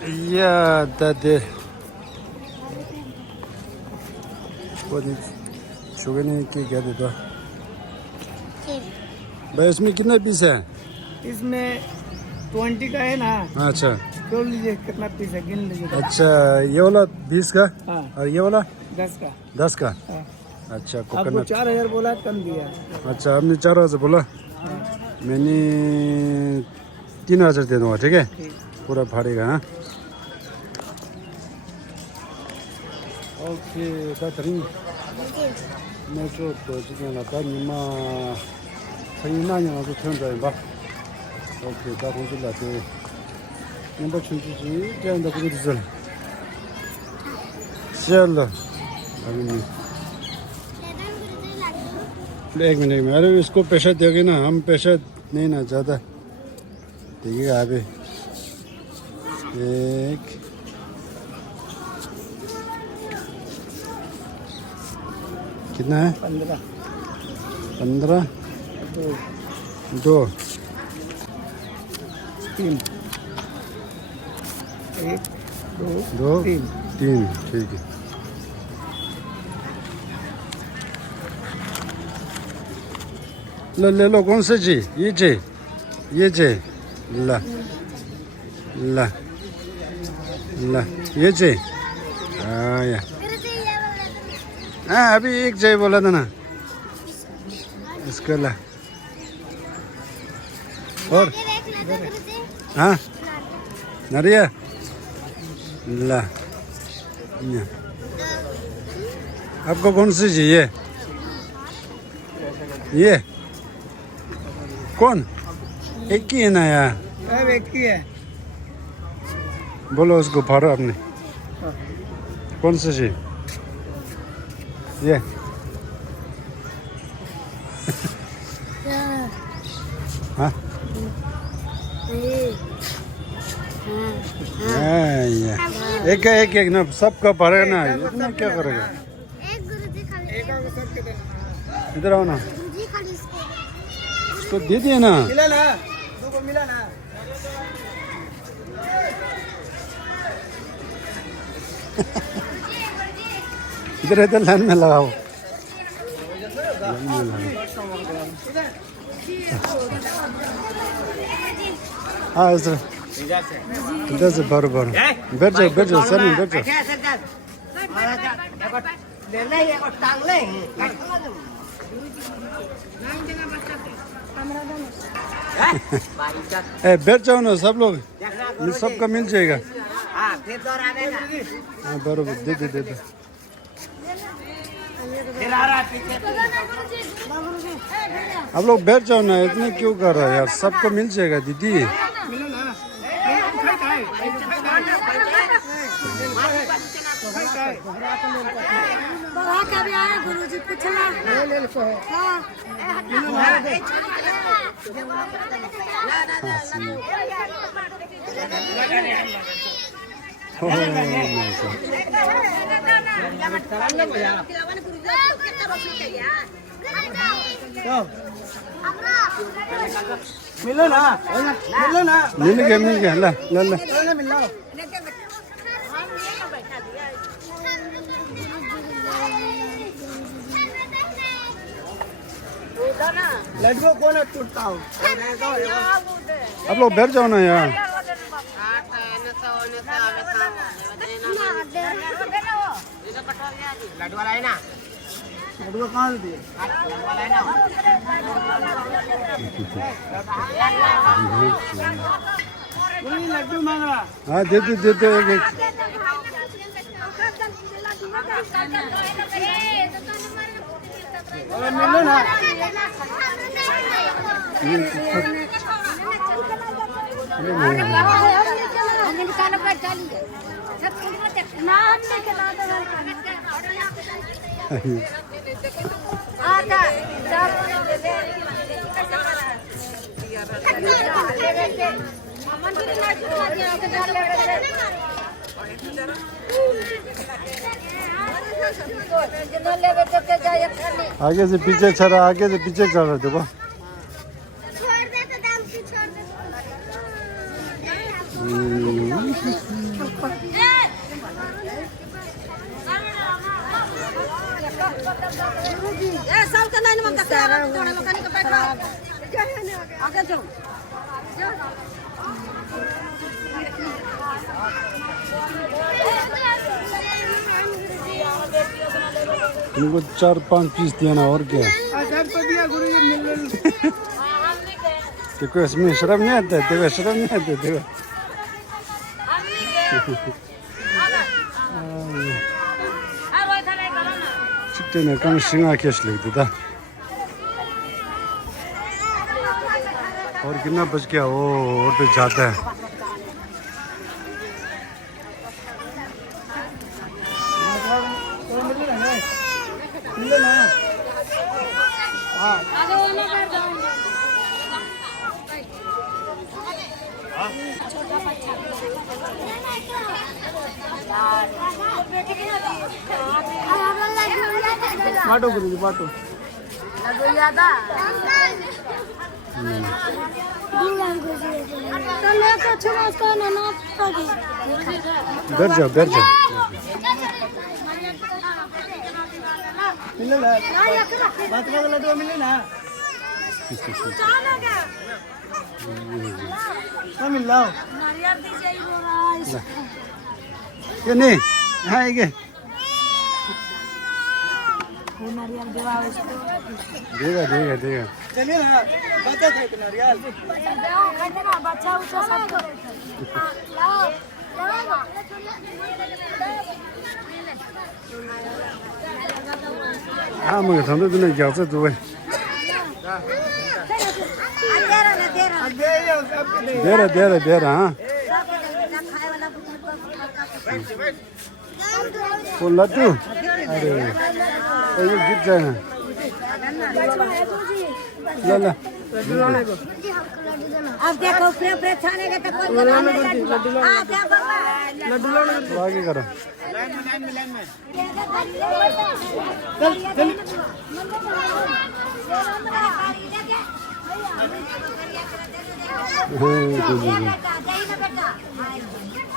या दादे वो शुगर नहीं क्या देता भाई इसमें कितने पीस है? इसमें 20 का है ना। अच्छा जोड़ लीजिए कितना पीस है, गिन लीजिए। अच्छा ये वाला 20 का। हाँ। और ये वाला 10 का। 10 का। हाँ। अच्छा आपको कोकोनट 4000 बोला, कम दिया। अच्छा आपने 4000 बोला, मैंने 3000 दे दूँगा, ठीक है? पूरा फाड़ेगा। हाँ ओके दातरी मैं जो तो जितना ना बाद में मां सही ना यहाँ तो ठंडा है बा। ओके दातरी तो लाते नंबर 20 क्या अंदर कुछ चल चलो अभी नहीं एक मिनट में। अरे इसको पैसा दोगे ना, हम पैसा नहीं ना ज़्यादा देखिएगा अभी एक कितना है? 15 2 3 1 2 2 3 ठीक है। ले लो कौन सा जी? ये जी ला ला ला ये जी। हाँ या हाँ अभी एक जय बोला था ना इसका ला। और हाँ नरिया ला आपको कौन सी चाहिए? ये कौन एक ही है ना यार? सब एक ही है। बोलो उसको फाड़ो आपने कौन सा चाहिए? ये हाँ एक एक ना सबका भरेगा ना, इतना क्या करेगा? इधर आओ ना, इसको दे दिए ना। मिला ना, दो को मिला ना। इधर इधर लाइन में लगाओ। हाँ इधर से भरो भरो। बैठ जाओ सर में बैठ जाओ। ए बैठ जाओ ना सब लोग, सबका मिल जाएगा। हाँ बरोबर दे दे दे दे। आप लोग बैठ जाओ ना, इतने क्यों कर रहा है यार? सबको मिल जाएगा दीदी। गुरुजी पूछना मिलो ना, मिलो ना। मिल गया ला ला ला। मिलो। लड्डू कौन टूटता हूँ? आप लोग बैठ जाओ ना यार। लड्डू वाला है ना? लड्डू कहाँ से दिए? लड्डू मांग रहा। हाँ दे दे एक एक। मिलो ना। आगे से पीछे चल रहा, आगे से पीछे चल रहा देखो। सबके लाइन में लोकांनी के बैठा आगे जाओ इनको 4-5 पीस दिया ना और क्या तो दिया गुरु जी मिल देखो इसमें शर्म नहीं आता है देखो शर्म नहीं आता है देखो चिट्टे ने कम सिंगा कैश लगता था और कितना बच गया वो और तो जाता है मिले ना हाँ बाटो गुरु जी बाटो बैठ जाओ बैठ जाओ मिले ना बात का लड्डू मिले ना मिल लाओ ये नहीं हाँ ये देगा देगा देगा चलिए ना बच्चा थे इतना रियाल बच्चा उच्चा सब हाँ मैं थंदे तो नहीं क्या तो है दे रहा हाँ वो लड्डू अरे तो ये गिर जाएगा ला ला अब देखो फ्रे छाने के तो कोई आगे करो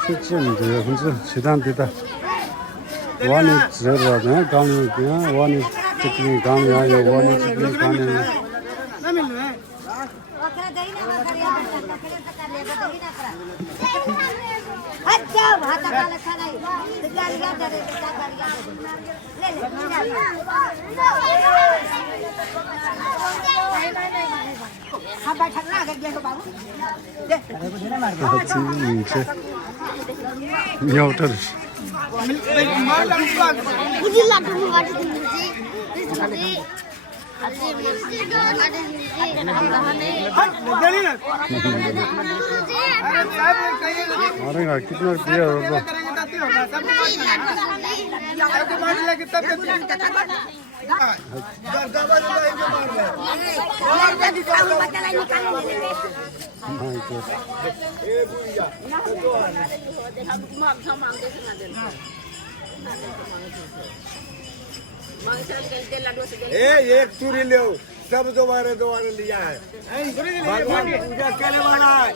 실제인데 혼자 시단되다 원이 저러다 강요야 원이 특히 강요야 원이 특히 강요 ना मिल रहा है अच्छा भाता काला खाना गाड़ियां दे हाँ बैठक ना आगे देखो बाबू 같이 이제 녀टर मुझे लाडू मंगा दे मुझे मारेगा कितना दिया होगा एक चूरी ले सब दोबारा लिया है भगवान पूजा करने वाला है।